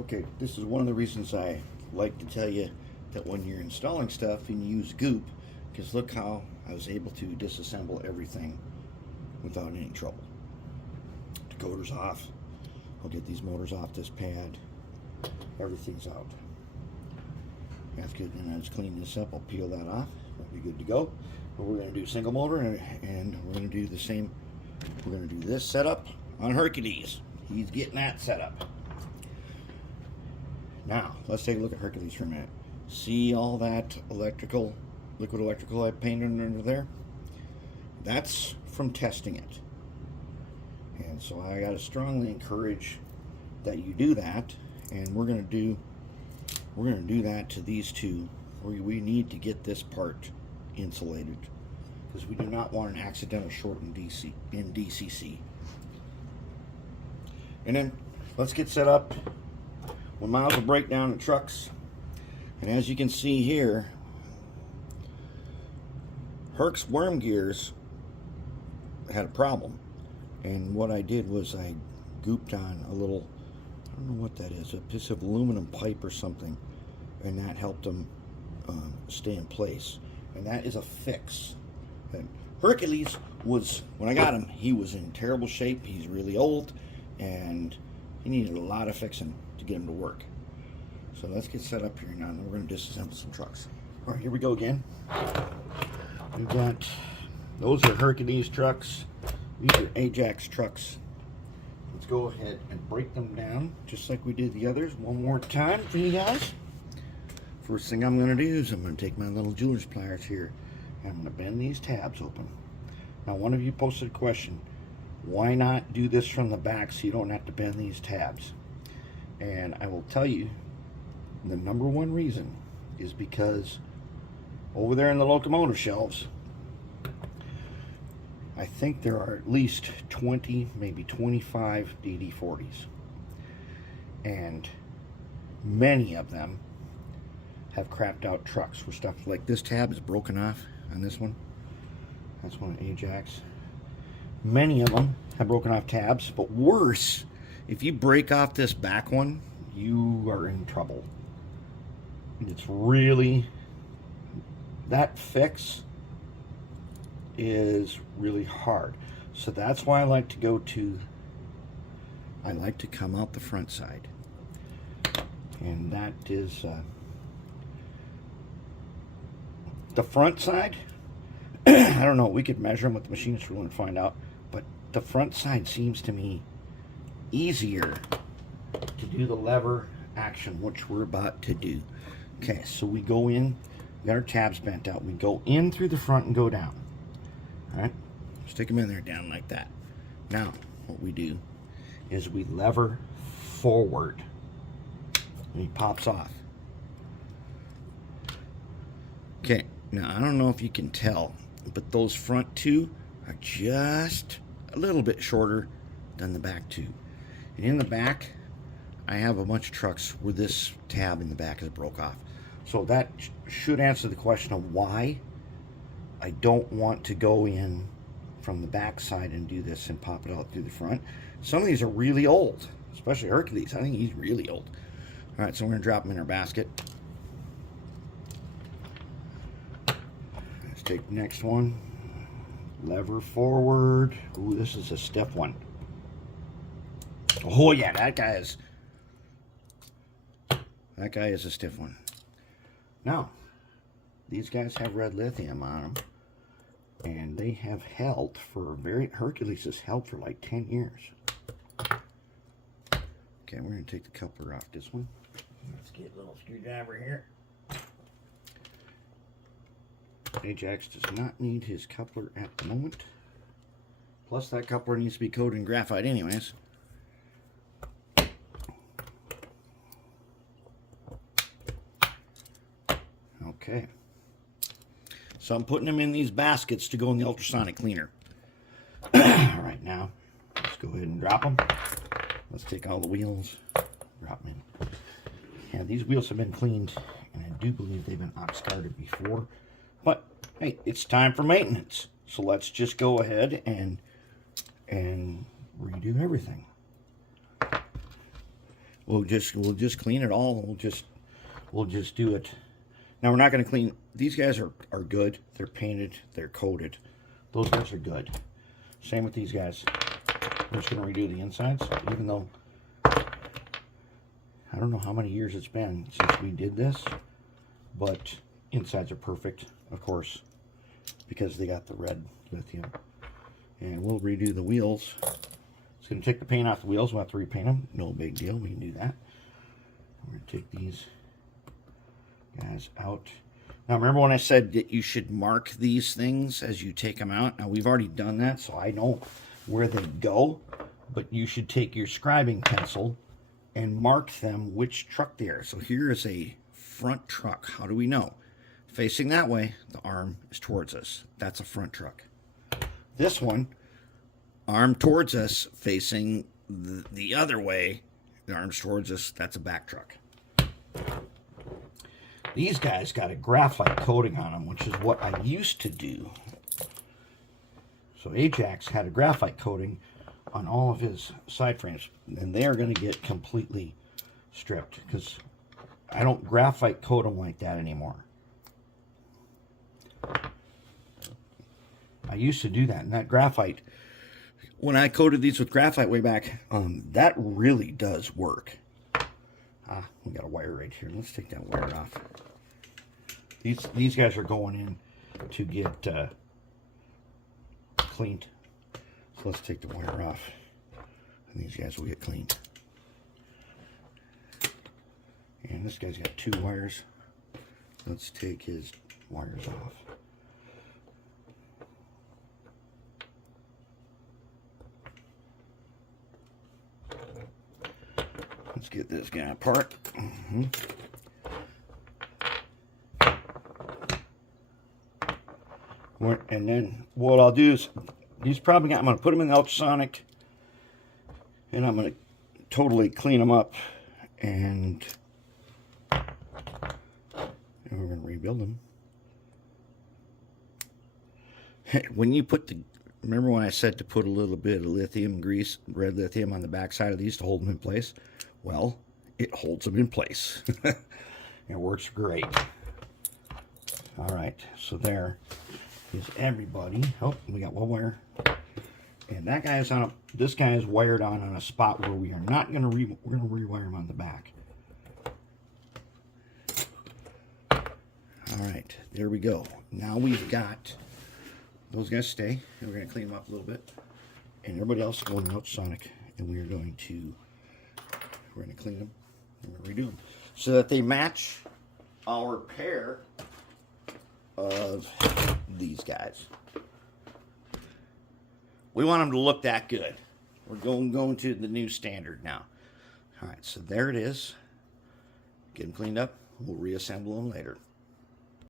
Okay, this is one of the reasons I like to tell you that when you're installing stuff and you use goop, because look how I was able to disassemble everything without any trouble. Decoder's off. I'll get these motors off this pad. Everything's out. That's good. Then I just clean this up. I'll peel that off. That'll be good to go. But we're going to do single motor, and we're going to do the same. We're going to do this setup on Hercules. He's getting that set up. Now, let's take a look at Hercules for a minute. See all that liquid electrical I painted under there? That's from testing it. And so I gotta strongly encourage that you do that. And we're gonna do that to these two. We need to get this part insulated because we do not want an accidental short in DCC. And then let's get set up. When miles will break down in trucks, and as you can see here, Herc's worm gears had a problem, and what I did was I gooped on a little, I don't know what that is, a piece of aluminum pipe or something, and that helped them stay in place. And that is a fix. And Hercules was, when I got him, he was in terrible shape. He's really old, and he needed a lot of fixing to get him to work. So let's get set up here now, and we're going to disassemble some trucks. All right, here we go again. We've got, those are Hercules trucks. These are Ajax trucks. Let's go ahead and break them down just like we did the others one more time for you guys. First thing I'm going to do is I'm going to take my little jeweler's pliers here, and I'm going to bend these tabs open. Now, one of you posted a question, why not do this from the back so you don't have to bend these tabs? And I will tell you, the number one reason is because over there in the locomotive shelves, I think there are at least 20, maybe 25 DD40s. And many of them have crapped out trucks where stuff like this tab is broken off on this one. That's one of Ajax. Many of them have broken off tabs, but worse, if you break off this back one, you are in trouble. It's really, that fix is really hard. So that's why I like to come out the front side. And that is, the front side, I don't know, we could measure them with the machinist rule and find out, but the front side seems to me easier to do the lever action, which we're about to do. Okay, so we go in, we got our tabs bent out, we go in through the front and go down. All right, stick them in there down like that. Now, what we do is we lever forward, and he pops off. Okay, now I don't know if you can tell, but those front two are just a little bit shorter than the back two. And in the back, I have a bunch of trucks where this tab in the back is broke off. So that should answer the question of why I don't want to go in from the back side and do this and pop it out through the front. Some of these are really old, especially Hercules. I think he's really old. All right, so we're gonna drop them in our basket. Let's take the next one. Lever forward. Ooh, this is a stiff one. Oh yeah, that guy is a stiff one. Now, these guys have red lithium on them, and they have held for Hercules has held for like 10 years. Okay, we're gonna take the coupler off this one. Let's get a little screwdriver here. Ajax does not need his coupler at the moment. Plus, that coupler needs to be coated in graphite anyways. Okay. So I'm putting them in these baskets to go in the ultrasonic cleaner. All right, now, let's go ahead and drop them. Let's take all the wheels, drop them in. Yeah, these wheels have been cleaned, and I do believe they've been ox guarded before. But, hey, it's time for maintenance. So let's just go ahead and redo everything. we'll just clean it all. We'll just do it. Now we're not going to clean. These guys are good. They're painted. They're coated. Those guys are good. Same with these guys. We're just going to redo the insides, even though I don't know how many years it's been since we did this, but insides are perfect, of course, because they got the red lithium. And we'll redo the wheels. It's going to take the paint off the wheels. We'll have to repaint them. No big deal. We can do that. We're going to take these guys out. Now, remember when I said that you should mark these things as you take them out? Now, we've already done that, so I know where they go. But you should take your scribing pencil and mark them which truck they are. So here is a front truck. How do we know? Facing that way, the arm is towards us. That's a front truck. This one, arm towards us, facing the other way, the arm's towards us, that's a back truck. These guys got a graphite coating on them, which is what I used to do. So Ajax had a graphite coating on all of his side frames, and they are going to get completely stripped because I don't graphite coat them like that anymore. I used to do that, and that graphite, when I coated these with graphite way back, that really does work. We got a wire right here. Let's take that wire off. These guys are going in to get cleaned. So let's take the wire off, and these guys will get cleaned. And this guy's got 2 wires. Let's take his wires off. Let's get this guy apart. And then what I'll do is, I'm going to put them in the ultrasonic, and I'm going to totally clean them up, and we're going to rebuild them. When you put remember when I said to put a little bit of lithium grease, red lithium, on the back side of these to hold them in place? Well, it holds them in place. It works great. All right, so there is everybody. Oh, we got one wire. And that guy is this guy is wired on a spot where we are not going to we're going to rewire him on the back. All right, there we go. Now we've got those guys stay, and we're going to clean them up a little bit. And everybody else is going to ultrasonic, and we're going to clean them and we're going to redo them so that they match our pair of these guys. We want them to look that good. We're going to the new standard now. All right, so there it is. Get them cleaned up. We'll reassemble them later.